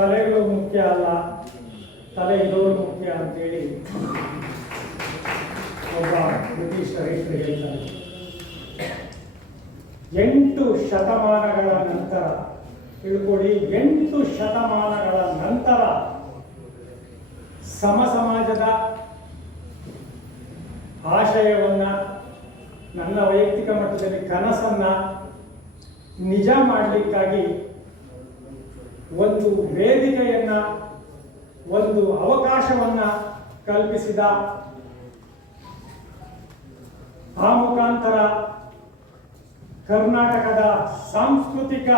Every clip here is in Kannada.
ತಲೆಗಳು ಮುಖ್ಯ ಅಲ್ಲ ತಲೆ ಇರೋರು ಮುಖ್ಯ ಅಂತೇಳಿ ಒಬ್ಬ ಬ್ರಿಟಿಷ್ ರೈತರು ಹೇಳ್ತಾರೆ. ಎಂಟು ಶತಮಾನಗಳ ನಂತರ, ತಿಳ್ಕೊಡಿ, ಎಂಟು ಶತಮಾನಗಳ ನಂತರ ಸಮ ಸಮಾಜದ ಆಶಯವನ್ನ, ನನ್ನ ವೈಯಕ್ತಿಕ ಮಟ್ಟದಲ್ಲಿ ಕನಸನ್ನ ನಿಜ ಮಾಡಲಿಕ್ಕಾಗಿ ಒಂದು ವೇದಿಕೆಯನ್ನ, ಒಂದು ಅವಕಾಶವನ್ನ ಕಲ್ಪಿಸಿದ ಆ ಮುಖಾಂತರ ಕರ್ನಾಟಕದ ಸಾಂಸ್ಕೃತಿಕ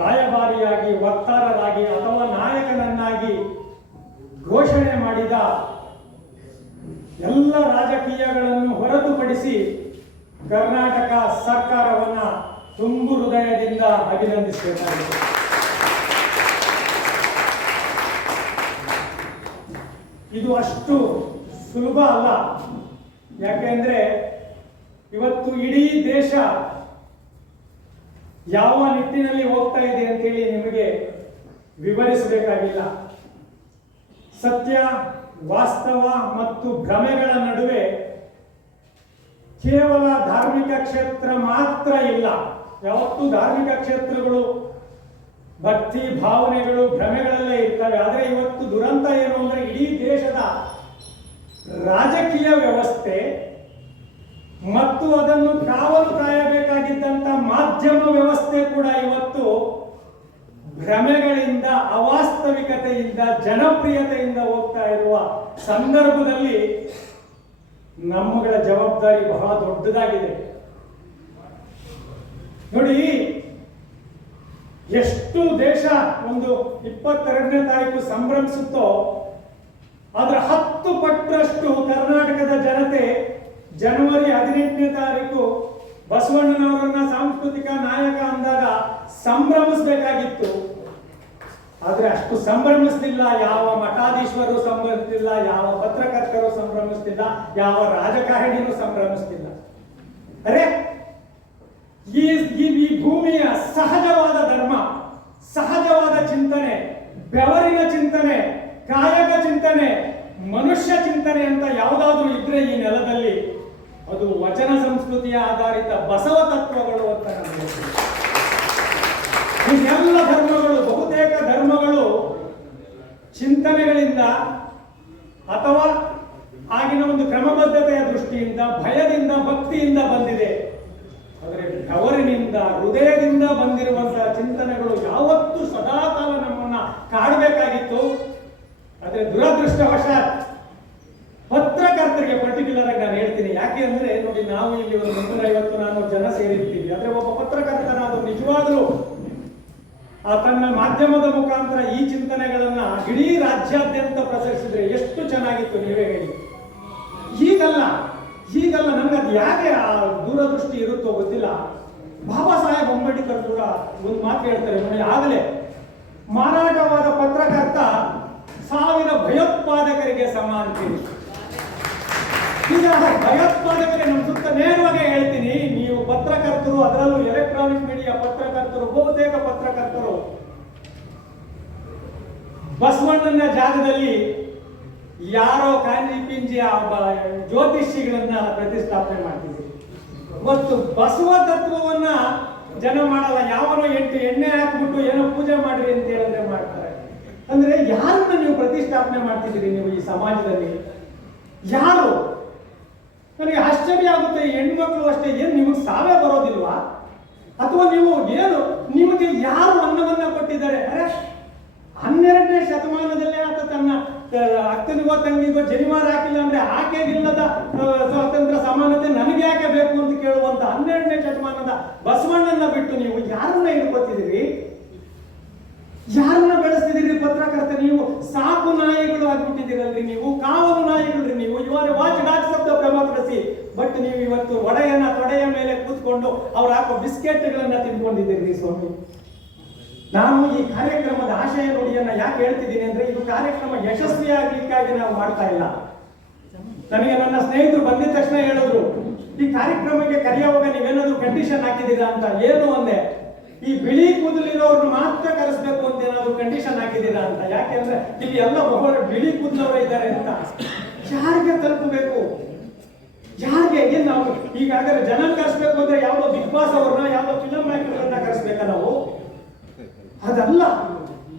ರಾಯಭಾರಿಯಾಗಿ, ವಕ್ತಾರರಾಗಿ ಅಥವಾ ನಾಯಕನನ್ನಾಗಿ ಘೋಷಣೆ ಮಾಡಿದ ಎಲ್ಲ ರಾಜಕೀಯಗಳನ್ನು ಹೊರತುಪಡಿಸಿ ಕರ್ನಾಟಕ ಸರ್ಕಾರವನ್ನ ಅಭಿನಂದಿಸಬೇಕಾಗಿದೆ ಇದು ಅಷ್ಟು ಸುಲಭ ಅಲ್ಲ. ಯಾಕೆಂದ್ರೆ ಇವತ್ತು ಇಡೀ ದೇಶ ಯಾವ ನಿಟ್ಟಿನಲ್ಲಿ ಹೋಗ್ತಾ ಇದೆ ಅಂತೇಳಿ ನಿಮಗೆ ವಿವರಿಸಬೇಕಾಗಿಲ್ಲ. ಸತ್ಯ, ವಾಸ್ತವ ಮತ್ತು ಭ್ರಮೆಗಳ ನಡುವೆ ಕೇವಲ ಧಾರ್ಮಿಕ ಕ್ಷೇತ್ರ ಮಾತ್ರ ಇಲ್ಲ. ಯಾವತ್ತು ಧಾರ್ಮಿಕ ಕ್ಷೇತ್ರಗಳು, ಭಕ್ತಿ, ಭಾವನೆಗಳು, ಭ್ರಮೆಗಳಲ್ಲೇ ಇರ್ತವೆ. ಆದರೆ ಇವತ್ತು ದುರಂತ ಏನು ಅಂದರೆ ಇಡೀ ದೇಶದ ರಾಜಕೀಯ ವ್ಯವಸ್ಥೆ ಮತ್ತು ಅದನ್ನು ಕಾವಲು ಕಾಯಬೇಕಾಗಿದ್ದಂತ ಮಾಧ್ಯಮ ವ್ಯವಸ್ಥೆ ಕೂಡ ಇವತ್ತು ಭ್ರಮೆಗಳಿಂದ, ಅವಾಸ್ತವಿಕತೆಯಿಂದ, ಜನಪ್ರಿಯತೆಯಿಂದ ಹೋಗ್ತಾ ಇರುವ ಸಂದರ್ಭದಲ್ಲಿ ನಮ್ಮಗಳ ಜವಾಬ್ದಾರಿ ಬಹಳ ದೊಡ್ಡದಾಗಿದೆ. ನೋಡಿ, ಎಷ್ಟು ದೇಶ ಒಂದು ಇಪ್ಪತ್ತೆರಡನೇ ತಾರೀಕು ಸಂಭ್ರಮಿಸುತ್ತೋ ಅದರ ಹತ್ತು ಪಟ್ಟರಷ್ಟು ಕರ್ನಾಟಕದ ಜನತೆ ಜನವರಿ ಹದಿನೆಂಟನೇ ತಾರೀಕು ಬಸವಣ್ಣನವರನ್ನ ಸಾಂಸ್ಕೃತಿಕ ನಾಯಕ ಅಂದಾಗ ಸಂಭ್ರಮಿಸಬೇಕಾಗಿತ್ತು. ಆದ್ರೆ ಅಷ್ಟು ಸಂಭ್ರಮಿಸ್ತಿಲ್ಲ ಯಾವ ಮಠಾಧೀಶ್ವರರು ಸಂಭ್ರಮಿಸ್ತಿಲ್ಲ ಯಾವ ಪತ್ರಕರ್ತರು ಸಂಭ್ರಮಿಸ್ತಿಲ್ಲ ಯಾವ ರಾಜಕಾರಣಿಯೂ ಸಂಭ್ರಮಿಸ್ತಿಲ್ಲ ಅರೆ ಈ ಈ ಭೂಮಿಯ ಸಹಜವಾದ ಧರ್ಮ, ಸಹಜವಾದ ಚಿಂತನೆ, ಬೆವರಿನ ಚಿಂತನೆ, ಕಾಯಕ ಚಿಂತನೆ, ಮನುಷ್ಯ ಚಿಂತನೆ ಅಂತ ಯಾವುದಾದ್ರೂ ಇದ್ರೆ ಈ ನೆಲದಲ್ಲಿ ಅದು ವಚನ ಸಂಸ್ಕೃತಿಯ ಆಧಾರಿತ ಬಸವ ತತ್ವಗಳು ಅಂತ ಎಲ್ಲ ಧರ್ಮಗಳು, ಬಹುತೇಕ ಧರ್ಮಗಳು ಚಿಂತನೆಗಳಿಂದ ಅಥವಾ ಆಗಿನ ಒಂದು ಕ್ರಮಬದ್ಧತೆಯ ದೃಷ್ಟಿಯಿಂದ, ಭಯದಿಂದ, ಭಕ್ತಿಯಿಂದ ಬಂದಿದೆ. ಆದರೆ ಬೆವರಿನಿಂದ ಹೃದಯದಿಂದ ಬಂದಿರುವಂತಹ ಚಿಂತನೆಗಳು ಯಾವತ್ತೂ ಸದಾಕಾಲ ನಮ್ಮನ್ನ ಕಾಡಬೇಕಾಗಿತ್ತು. ಆದರೆ ದುರದೃಷ್ಟವಶಾತ್ ಪತ್ರಕರ್ತರಿಗೆ ಪರ್ಟಿಕ್ಯುಲರ್ ಆಗಿ ನಾನು ಹೇಳ್ತೀನಿ. ಯಾಕೆ ಅಂದ್ರೆ, ನೋಡಿ, ನಾವು ಇಲ್ಲಿ ಒಂದು ಮುನ್ನೂರ ಐವತ್ತು ನಾನು ಜನ ಸೇರಿರ್ತೀವಿ. ಆದರೆ ಒಬ್ಬ ಪತ್ರಕರ್ತನಾದರೂ ನಿಜವಾಗಲೂ ಆ ತನ್ನ ಮಾಧ್ಯಮದ ಮುಖಾಂತರ ಈ ಚಿಂತನೆಗಳನ್ನ ಇಡೀ ರಾಜ್ಯಾದ್ಯಂತ ಪ್ರಸರಿಸಿದ್ರೆ ಎಷ್ಟು ಚೆನ್ನಾಗಿತ್ತು ನೀವೇ ಹೇಳಿ. ಹೀಗಲ್ಲ ಹೀಗಲ್ಲ ನಮ್ಗೆ ಅದು ಯಾಕೆ ಆ ದೂರದೃಷ್ಟಿ ಇರುತ್ತೋ ಗೊತ್ತಿಲ್ಲ. ಬಾಬಾ ಸಾಹೇಬ್ ಅಂಬೇಡ್ಕರ್ ಕೂಡ ಒಂದು ಮಾತು ಹೇಳ್ತಾರೆ ನೋಡಿ ಆಗಲೇ, ಮಾರಾಟವಾದ ಪತ್ರಕರ್ತ ಸಾವಿರ ಭಯೋತ್ಪಾದಕರಿಗೆ ಸಮ ಅಂತೀವಿ ಈಗ ಭಯೋತ್ಪಾದಕರಿಗೆ ನಮ್ಮ ಸುತ್ತ ನೇರವಾಗಿ ಹೇಳ್ತೀನಿ, ನೀವು ಪತ್ರಕರ್ತರು, ಅದರಲ್ಲೂ ಎಲೆಕ್ಟ್ರಾನಿಕ್ ಮೀಡಿಯಾ ಪತ್ರಕರ್ತರು, ಬಹುತೇಕ ಪತ್ರಕರ್ತರು, ಬಸವಣ್ಣನ ಜಾಗದಲ್ಲಿ ಯಾರೋ ಕಾಂಜಿ ಪಿಂಜಿ ಜ್ಯೋತಿಷಿಗಳನ್ನ ಪ್ರತಿಷ್ಠಾಪನೆ ಮಾಡ್ತೀವಿ ಮತ್ತು ಬಸವ ತತ್ವವನ್ನ ಜನ ಮಾಡಲ್ಲ, ಯಾವನೋ ಎಂಟು ಎಣ್ಣೆ ಹಾಕ್ಬಿಟ್ಟು ಏನೋ ಪೂಜೆ ಮಾಡ್ರಿ ಅಂತ ಹೇಳಂದ್ರೆ ಮಾಡ್ತಾರೆ. ಅಂದ್ರೆ ಯಾರನ್ನ ನೀವು ಪ್ರತಿಷ್ಠಾಪನೆ ಮಾಡ್ತಿದ್ದೀರಿ ನೀವು ಈ ಸಮಾಜದಲ್ಲಿ? ಯಾರು? ನನಗೆ ಆಶ್ಚರ್ಯ ಆಗುತ್ತೆ ಹೆಣ್ಮಕ್ಳು ಅಷ್ಟೇ, ಏನು ನಿಮಗೆ ಸಾವೇ ಬರೋದಿಲ್ವಾ? ಅಥವಾ ನೀವು ಏನು, ನಿಮಗೆ ಯಾರು ಅನ್ನವನ್ನ ಕೊಟ್ಟಿದ್ದಾರೆ? ಹನ್ನೆರಡನೇ ಶತಮಾನದಲ್ಲೇ ಆತ ತನ್ನ ಅಕ್ಕನಿಗೋ ತಂಗಿಗೋ ಜನಿವಾರ ಹಾಕಿಲ್ಲ ಅಂದ್ರೆ ಆಕೆಗಿಲ್ಲದ ಇಲ್ಲದ ಸ್ವಾತಂತ್ರ್ಯ ಸಮಾನತೆ ನನಗೆ ಯಾಕೆ ಬೇಕು ಅಂತ ಕೇಳುವಂತ ಹನ್ನೆರಡನೇ ಶತಮಾನದ ಬಸವಣ್ಣನ ಬಿಟ್ಟು ನೀವು ಯಾರನ್ನ ಹಿಡ್ಕೊತಿದ್ದೀರಿ? ಯಾರನ್ನ ಬೆಳೆಸ್ತಿದ್ದೀರಿ ಪತ್ರಕರ್ತ ನೀವು? ಸಾಕು ನಾಯಿಗಳು ಆಗ್ಬಿಟ್ಟಿದ್ದೀರಲ್ರಿ ನೀವು, ಕಾವಲು ನಾಯಿಗಳ್ರಿ ನೀವು. ಇವರ watch dogs of the democracy but ನೀವು ಇವತ್ತು ಒಡೆಯನ ತೊಡೆಯ ಮೇಲೆ ಕೂತ್ಕೊಂಡು ಅವ್ರು ಹಾಕೋ ಬಿಸ್ಕೆಟ್ಗಳನ್ನ ತಿನ್ಕೊಂಡಿದ್ದೀರಿ ಸ್ವಾಮಿ. ನಾನು ಈ ಕಾರ್ಯಕ್ರಮದ ಯಾಕೆ ಹೇಳ್ತಿದ್ದೀನಿ ಅಂದ್ರೆ ಇದು ಕಾರ್ಯಕ್ರಮ ಯಶಸ್ವಿ ಆಗ್ಲಿಕ್ಕಾಗಿ ನಾವು ಮಾಡ್ತಾ ಇಲ್ಲ. ನನಗೆ ನನ್ನ ಸ್ನೇಹಿತರು ಬಂದಿದ ತಕ್ಷಣ ಹೇಳಿದ್ರು, ಈ ಕಾರ್ಯಕ್ರಮಕ್ಕೆ ಕರೆಯುವಾಗ ನೀವೇನಾದ್ರೂ ಕಂಡೀಷನ್ ಹಾಕಿದ್ದೀರಾ ಅಂತ. ಏನು? ಅಂದೆ. ಈ ಬಿಳಿ ಕೂದಲಿರೋರ್ನ ಮಾತ್ರ ಕರೆಸ್ಬೇಕು ಅಂತ ಏನಾದ್ರು ಕಂಡೀಷನ್ ಹಾಕಿದ್ದೀರಾ ಅಂತ. ಯಾಕೆಂದ್ರೆ ಇಲ್ಲಿ ಎಲ್ಲ ಬಹಳ ಬಿಳಿ ಕೂದಲವರು ಇದ್ದಾರೆ ಅಂತ. ಯಾರಿಗೆ ತಲುಪಬೇಕು? ಯಾರಿಗೆ? ಏನ್ ನಾವು ಈಗಾಗಲೇ ಜನ ಕರೆಸ್ಬೇಕು ಅಂದ್ರೆ ಯಾವ್ದೋ ಬಿಗ್ ಬಾಸ್ ಅವ್ರನ್ನ, ಯಾವ್ದೋ ಫಿಲಂ ಆಕ್ಟರ್ಗಳನ್ನ ಕರೆಸ್ಬೇಕಾ ನಾವು? ಅದಲ್ಲ.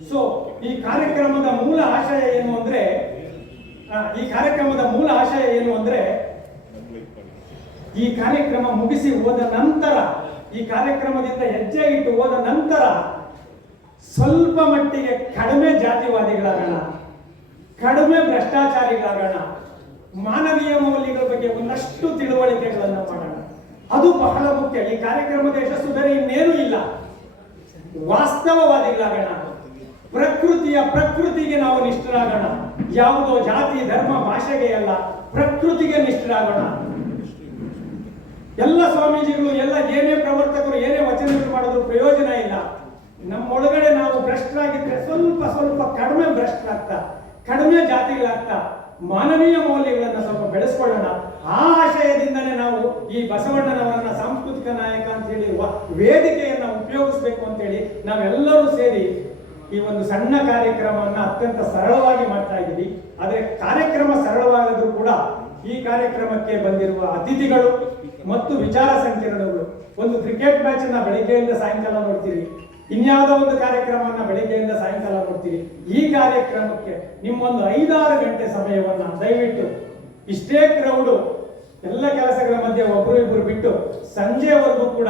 ಸೊ ಈ ಕಾರ್ಯಕ್ರಮದ ಮೂಲ ಆಶಯ ಏನು ಅಂದ್ರೆ ಈ ಕಾರ್ಯಕ್ರಮದ ಮೂಲ ಆಶಯ ಏನು ಅಂದ್ರೆ, ಈ ಕಾರ್ಯಕ್ರಮ ಮುಗಿಸಿ ಹೋದ ನಂತರ, ಈ ಕಾರ್ಯಕ್ರಮದಿಂದ ಹೆಜ್ಜೆ ಇಟ್ಟು ಹೋದ ನಂತರ ಸ್ವಲ್ಪ ಮಟ್ಟಿಗೆ ಕಡಿಮೆ ಜಾತಿವಾದಿಗಳಾಗೋಣ, ಕಡಿಮೆ ಭ್ರಷ್ಟಾಚಾರಿಗಳಾಗೋಣ, ಮಾನವೀಯ ಮೌಲ್ಯಗಳ ಬಗ್ಗೆ ಒಂದಷ್ಟು ತಿಳುವಳಿಕೆಗಳನ್ನು ಮಾಡೋಣ. ಅದು ಬಹಳ ಮುಖ್ಯ. ಈ ಕಾರ್ಯಕ್ರಮದ ಯಶಸ್ಸು ಬೇರೆ ಇನ್ನೇನೂ ಇಲ್ಲ. ವಾಸ್ತವವಾದಿಗಳಾಗೋಣ. ಪ್ರಕೃತಿಯ ಪ್ರಕೃತಿಗೆ ನಾವು ನಿಷ್ಠರಾಗೋಣ. ಯಾವುದೋ ಜಾತಿ, ಧರ್ಮ, ಭಾಷೆಗೆ ಅಲ್ಲ, ಪ್ರಕೃತಿಗೆ ನಿಷ್ಠರಾಗೋಣ. ಎಲ್ಲ ಸ್ವಾಮೀಜಿಗಳು, ಎಲ್ಲ ಏನೇ ಪ್ರವರ್ತಕರು, ಏನೇ ವಚನಗಳು ಮಾಡಿದ್ರು ಪ್ರಯೋಜನ ಇಲ್ಲ. ನಮ್ಮೊಳಗಡೆ ನಾವು ಭ್ರಷ್ಟರಾಗಿದ್ರೆ ಸ್ವಲ್ಪ ಸ್ವಲ್ಪ ಕಡಿಮೆ ಭ್ರಷ್ಟರಾಗ್ತಾ, ಕಡಿಮೆ ಜಾತಿಗಳಾಗ್ತಾ, ಮಾನವೀಯ ಮೌಲ್ಯಗಳನ್ನ ಸ್ವಲ್ಪ ಬೆಳೆಸ್ಕೊಳ್ಳೋಣ. ಆ ಆಶಯದಿಂದನೇ ನಾವು ಈ ಬಸವಣ್ಣನವರನ್ನ ಸಾಂಸ್ಕೃತಿಕ ನಾಯಕ ಅಂತ ಹೇಳಿರುವ ವೇದಿಕೆಯನ್ನ ಉಪಯೋಗಿಸ್ಬೇಕು ಅಂತೇಳಿ ನಾವೆಲ್ಲರೂ ಸೇರಿ ಈ ಒಂದು ಸಣ್ಣ ಕಾರ್ಯಕ್ರಮವನ್ನು ಅತ್ಯಂತ ಸರಳವಾಗಿ ಮಾಡ್ತಾ ಇದ್ದೀವಿ. ಆದರೆ ಕಾರ್ಯಕ್ರಮ ಸರಳವಾಗದ್ರೂ ಕೂಡ ಈ ಕಾರ್ಯಕ್ರಮಕ್ಕೆ ಬಂದಿರುವ ಅತಿಥಿಗಳು ಮತ್ತು ವಿಚಾರ ಸಂಕಿರಣಗಳು, ಒಂದು ಕ್ರಿಕೆಟ್ ಮ್ಯಾಚ್ ಅನ್ನ ಬೆಳಿಗ್ಗೆಯಿಂದ ಸಾಯಂಕಾಲ ನೋಡ್ತೀರಿ, ಇನ್ಯಾವುದೋ ಒಂದು ಕಾರ್ಯಕ್ರಮವನ್ನ ಬೆಳಿಗ್ಗೆಯಿಂದ ಸಾಯಂಕಾಲ ನೋಡ್ತೀರಿ, ಈ ಕಾರ್ಯಕ್ರಮಕ್ಕೆ ನಿಮ್ಮೊಂದು ಐದಾರು ಗಂಟೆ ಸಮಯವನ್ನ ದಯವಿಟ್ಟು, ಇಷ್ಟೇ ಕ್ರೌಡು ಎಲ್ಲ ಕೆಲಸಗಳ ಮಧ್ಯೆ ಒಬ್ರು ಇಬ್ರು ಬಿಟ್ಟು ಸಂಜೆವರೆಗೂ ಕೂಡ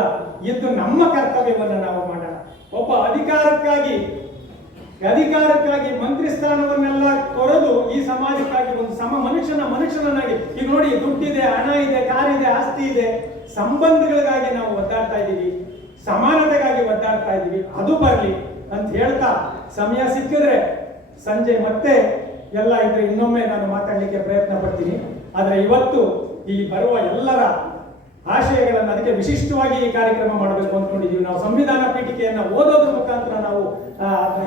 ಇದ್ದು ನಮ್ಮ ಕರ್ತವ್ಯವನ್ನು ನಾವು ಮಾಡೋಣ. ಒಬ್ಬ ಅಧಿಕಾರಕ್ಕಾಗಿ ಅಧಿಕಾರಕ್ಕಾಗಿ ಮಂತ್ರಿ ಸ್ಥಾನವನ್ನೆಲ್ಲ ಕೊರೆದು ಈ ಸಮಾಜಕ್ಕಾಗಿ ಒಂದು ಸಮ ಮನುಷ್ಯನ ಮನುಷ್ಯನನ್ನಾಗಿ. ಈಗ ನೋಡಿ, ದುಡ್ಡಿದೆ, ಹಣ ಇದೆ ಕಾರಿದೆ ಆಸ್ತಿ ಇದೆ. ಸಂಬಂಧಗಳಿಗಾಗಿ ನಾವು ಒದ್ದಾಡ್ತಾ ಇದ್ದೀವಿ. ಸಮಾನತೆಗಾಗಿ ಒದ್ದಾಡ್ತಾ ಇದ್ದೀವಿ. ಅದು ಬರಲಿ ಅಂತ ಹೇಳ್ತಾ ಸಮಯ ಸಿಕ್ಕಿದ್ರೆ ಸಂಜೆ ಮತ್ತೆ ಎಲ್ಲ ಇದ್ರೆ ಇನ್ನೊಮ್ಮೆ ನಾನು ಮಾತಾಡಲಿಕ್ಕೆ ಪ್ರಯತ್ನ ಪಡ್ತೀನಿ. ಆದರೆ ಇವತ್ತು ಈ ಬರುವ ಎಲ್ಲರ ಆಶಯಗಳನ್ನು ಅದಕ್ಕೆ ವಿಶಿಷ್ಟವಾಗಿ ಈ ಕಾರ್ಯಕ್ರಮ ಮಾಡಬೇಕು ಅಂದ್ಕೊಂಡಿದ್ದೀವಿ. ನಾವು ಸಂವಿಧಾನ ಪೀಠಿಕೆಯನ್ನು ಓದೋದ್ರ ಮುಖಾಂತರ ನಾವು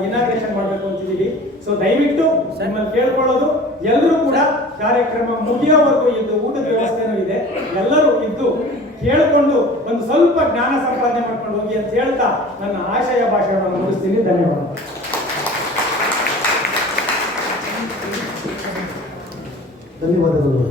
ಇನಾಗ್ರೇಷನ್ ಮಾಡಬೇಕು ಅಂತಿದ್ದೀವಿ. ಸೊ ದಯವಿಟ್ಟು ನಿಮ್ಮಲ್ಲಿ ಕೇಳ್ಕೊಳ್ಳೋದು. ಎಲ್ಲರೂ ಕೂಡ ಕಾರ್ಯಕ್ರಮ ಮುಗಿಯೋವರೆಗೂ ಇದ್ದು ಊಟದ ವ್ಯವಸ್ಥೆನೂ ಇದೆ. ಎಲ್ಲರೂ ಇದ್ದು ಕೇಳಿಕೊಂಡು ಒಂದು ಸ್ವಲ್ಪ ಜ್ಞಾನ ಸಂಪಾದನೆ ಮಾಡ್ಕೊಂಡು ಹೋಗಿ ಅಂತ ಹೇಳ್ತಾ ನನ್ನ ಆಶಯ ಭಾಷೆಗಳನ್ನು ಮುಗಿಸ್ತೀನಿ. ಧನ್ಯವಾದ ಧನ್ಯವಾದಗಳು.